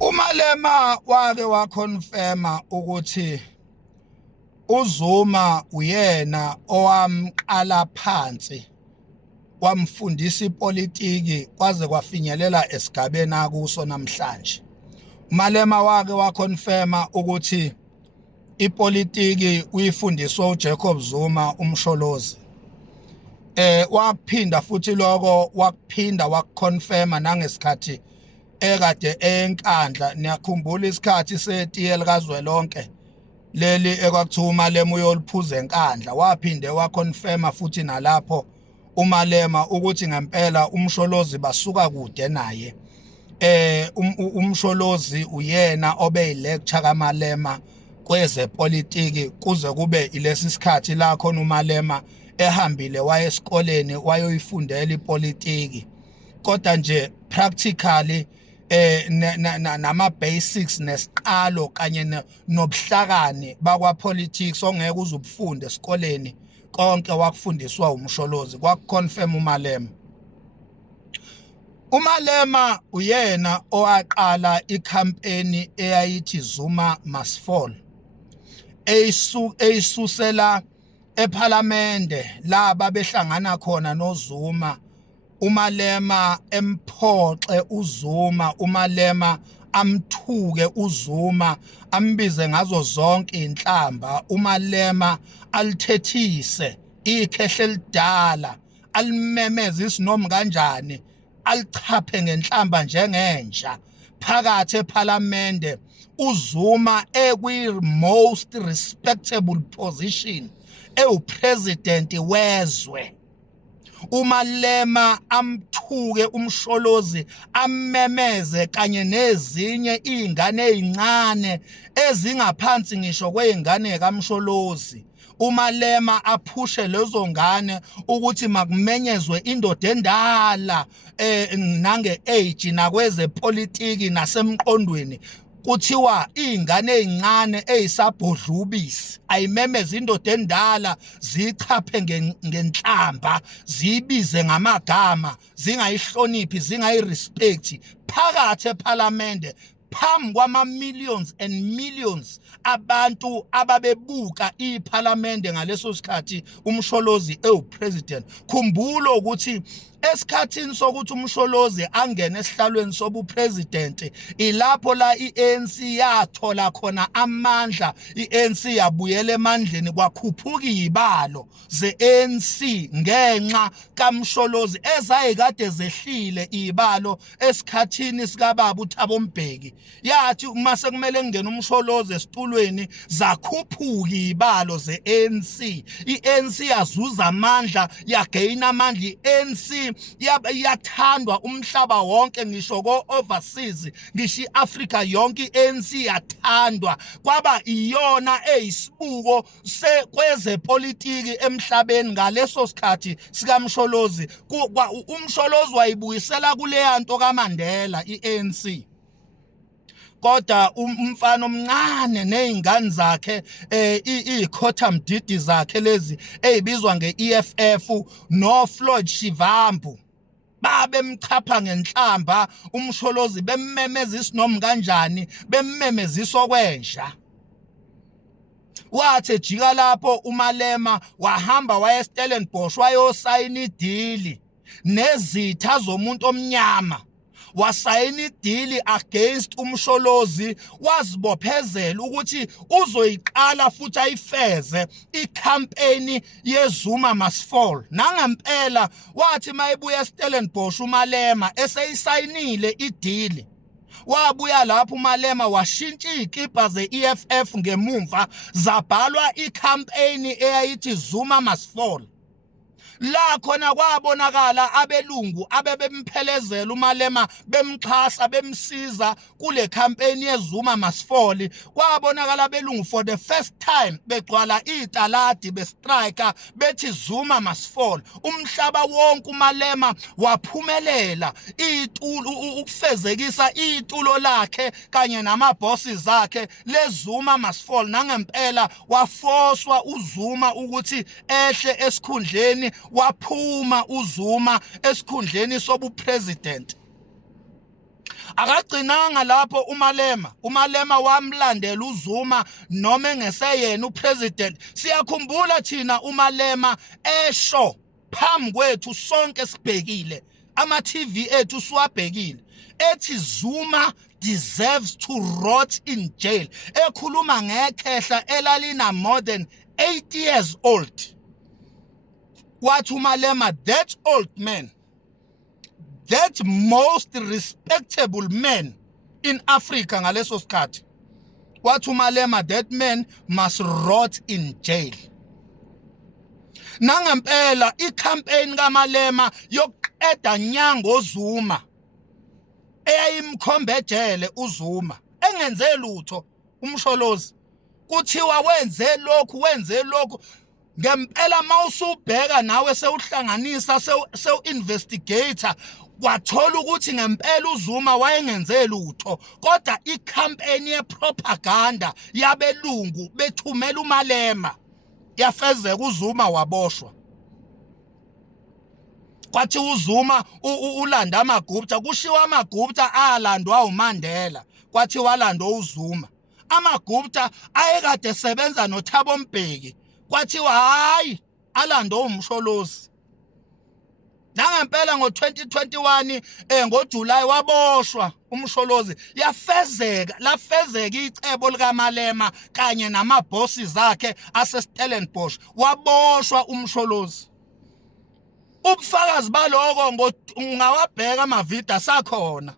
uMalema wake waconfirma ukuthi uZuma uyena owamqala phansi wamfundisa ipolitiki kwaze kwafinyelela esigabeni akuso namhlanje. uMalema wake waconfirma ukuthi ipolitiki uyifundiswa uJacob Zuma umsholozi. Wakuphinda futhi lokho wakuphinda wakuconfirma nangesikhathi ekade enkandla. Niyakhumbula isikhathi setiye likazwelonke leli ekwakuthiwa uMalema uyoliphuza enkandla, waphinde waconfirma futhi nalapho uMalema ukuthi ngempela umsholozi basuka kude naye. Umsholozi uyena obeyilecture kaMalema kwezepolitiki kuze kube ilesi sikhathi la khona uMalema ehambile waye esikoleni wayoyifundela ipolitiki. Kodwa nje practically nama basics nesiqalo kanye nobuhlakani bakwa politics ongeke uzubufunde esikoleni konke wakufundiswa umsholozi, kwakuconfirm uMalema. uMalema uyena owaqala icampaign eyayithi Zuma must fall, eyisusela ePhalamende laba behlangana khona noZuma. uMalema emphoxe uZuma, uMalema amthuke uZuma, ambize ngazo zonke inhlamba. uMalema alithethise ikhehle elidala, alimemeze isinomi kanjani, alichaphe ngenhlamba njengenja phakathi ePhalamende. uZuma ekwi-most respectable position ewupresident wezwe. uMalema amthuke umsholozi, amemeze kanye nezinye izingane ezincane ezingaphansi ngisho kwezingane kaMsholozi. uMalema aphushe lezo ngane ukuthi makumenyezwe indoda endala nange-age nakwezepolitiki nasemqondweni. Kuthiwa izingane ezincane ezisabhodlubisi ayimemeze indoda endala, zichaphe ngenhlamba, zibize ngamagama, zingayihloniphi, zingayirespect phakathi ePhalamende phambi kwama-millions and millions abantu ababebuka iPhalamende ngaleso sikhathi umsholozi ewupresident. Khumbula ukuthi esikhathini sokuthi umsholozi angene esihlalweni sobupresident ilapho la i-ANC yathola khona amandla. i-ANC yabuyela emandleni, kwakhuphuka izibalo ze-ANC ngenxa kaMsholozi ezayikade zehlile izibalo esikhathini sikababa uThabo Mbeki. Yathi uma sekumele kungena umsholozi esitulweni zakhuphuka izibalo ze-ANC. i-ANC yazuza amandla, yagaina amandla. i-ANC yathandwa umhlaba wonke, ngisho ko-overseas, ngisho i-Afrika yonke i-ANC yathandwa. Kwaba iyona eyisibuko kwezepolitiki emhlabeni ngaleso sikhathi sikaMsholozi. umsholozi wayibuyisela kuleya nto kaMandela i-ANC. Kodwa umfana omncane nezingane zakhe ikhotha mdidi zakhe lezi ezibizwa nge-EFF noFloyd Shivambu babemchapha ngenhlamba umsholozi, bemmemeza isinomi kanjani, bemmemezisa okwenja. Wathi ejika lapho uMalema wahamba waya eStellenbosch wayosayina idili nezitha zomuntu omnyama. Wasayina idili against umsholozi, wazibophezela ukuthi uzoyiqala futhi ayifeze icampaign yeZuma must fall. Nangempela wathi mayibuya eStellenbosch uMalema eseyisayinile idili, wabuya lapho uMalema washintsha izikipa ze-EFF ngemumva zabhalwa icampaign eyayithi Zuma must fall. la khona kwabonakala abelungu abebemphelezela uMalema bemxhasa bemsiza kule campaign yeZuma Must Fall. Kwabonakala abelungu for the first time begcwala italadi bestrika bethi Zuma Must Fall. Umhlaba wonke uMalema waphumelela ukufezekisa itulo lakhe kanye namabosses akhe leZuma Must Fall. Nangempela wafoswa uZuma ukuthi ehle esikhundleni, waphuma uZuma esikhundleni sobupresident. Akagcinanga lapho uMalema wamlandela uZuma noma engeseyena upresident. Siyakhumbula thina uMalema esho phambi kwethu sonke sibhekile, ama-TV ethu siwabhekile, ethi Zuma deserves to rot in jail. Ekhuluma ngekhehla elalina more than 80 years old. Wathi uMalema, that old man, that most respectable man in Africa ngaleso sikhathi, wathi uMalema, that man must rot in jail. Nangempela icampaign kaMalema yokuqeda nyango Zuma eyayimkhombe ejele uZuma engenze lutho umsholozi, kuthiwa wenze lokhu ngempela mawusubheka nawe sewuhlanganisa sewu-investigator wathola ukuthi ngempela uZuma wayengenze lutho, kodwa icampaign yepropaganda yabelungu bethumela uMalema yafezeka, uZuma waboshwa. Kwathi uZuma ulanda amaGupta, kushiwa amaGupta alandwa uMandela, kwathi walandwa uZuma. AmaGupta ayekade sebenza noThabo Mbeki, kwathiwa hayi alandwa umsholozi. Nangempela ngo-2021 ngoJuly waboshwa umsholozi. Lafezeka icebo likaMalema kanye namabosses akhe aseStellenbosch, waboshwa umsholozi. Ubufakazi baloko ungawabheka amavidiyo asakhona.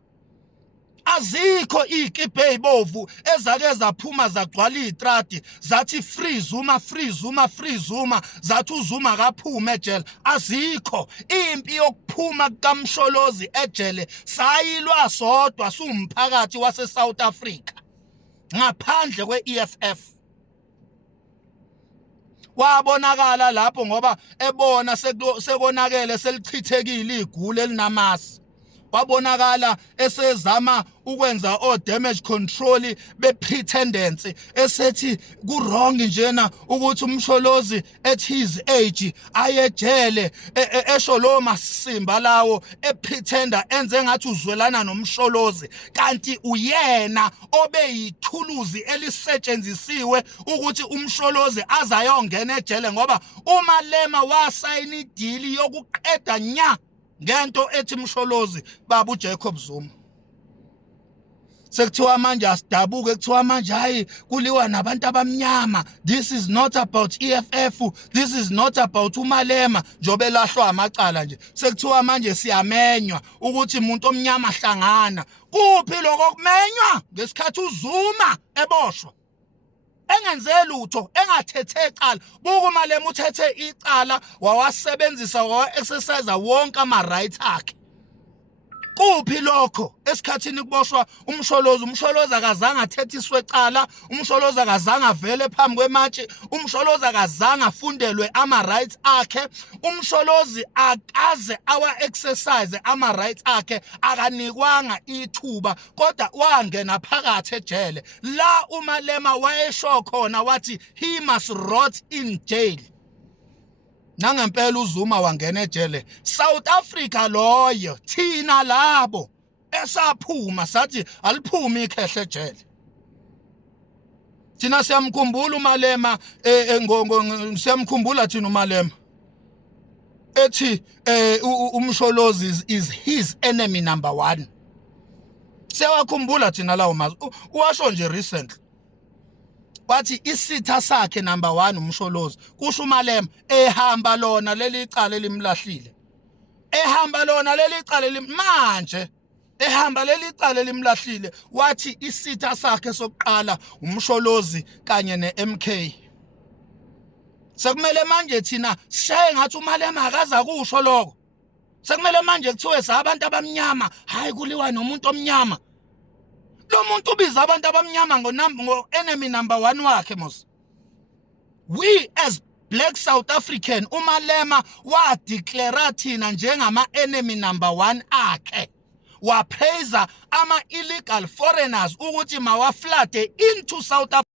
Azikho ikipe ezibovu ezake zaphuma zagcwala izitrati zathi free Zuma, free Zuma, free Zuma, zathi uZuma akaphume ejele. Azikho. Impi yokuphuma kaMsholozi ejele sayilwa sodwa sumphakathi wase-South Africa ngaphandle kwe-EFF. Wabonakala lapho ngoba ebona sekonakele selichithekile igule elinamasi. Wabonakala esezama ukwenza damage control be-pretendence, esethi ku-wrong njena ukuthi umsholozi at his age ayejele, esho lo masimba lawo epretenda enze ngathi uzwelana nomsholozi, kanti uyena obeyithuluzi elisetshenzisiwe ukuthi umsholozi azayongena ejele, ngoba uMalema wasayina idili yokuqeda nya ngento ethi msholozi baba uJacob Zuma. Sekuthiwa manje asidabuke, kuthiwa manje hayi kuliwa nabantu abamnyama. This is not about EFF, this is not about uMalema, njobe lahlwa amacala nje. Sekuthiwa manje siyamenywa ukuthi umuntu omnyama hlangana. Kuphi lokho kumenywa ngesikhathi uZuma eboshwa engenze lutho, engathethe icala? Buku uMalema uthethe icala, wawasebenzisa, wawa-exercise wonke ama-rights akhe. Kuphi lokho esikhathini kuboshwa umsholozi? Umsholozi akazange athethiswe icala, umsholozi akazange avele phambi kwematshi, umsholozi akazange afundelwe ama-rights akhe, umsholozi akaze awa-exercise ama-rights akhe, akanikwanga ithuba, kodwa wangena phakathi ejele. La uMalema wayesho khona wathi he must rot in jail. Nangempela uZuma wangena ejele. South Africa loyo, thina labo esaphuma sathi aliphumi ikhehle ejele. Thina siyamkhumbula uMalema, siyamkhumbula thina uMalema ethi umsholozi is his enemy number 1. Siyawakhumbula thina lawo mazwi. Uwasho nje recently wathi isitha sakhe number 1 umsholozi. Kusho uMalema ehamba lona leli cala elimlahlile, ehamba lona leli cala manje ehamba leli cala elimlahlile. Wathi isitha sakhe sokuqala umsholozi kanye neMK. sekumele manje thina sishaye ngathi uMalema akaza kusho lokho. Sekumele manje kuthiwe sabantu abamnyama, hayi kuliwa nomuntu omnyama. Lo muntu ubiza abantu abamnyama ngo-enemy number 1 wakhe mos. We as Black South African, uMalema wadeclare thina njengama-enemy number 1 akhe. Wapraise ama-illegal foreigners ukuthi mawaflade into South Africa.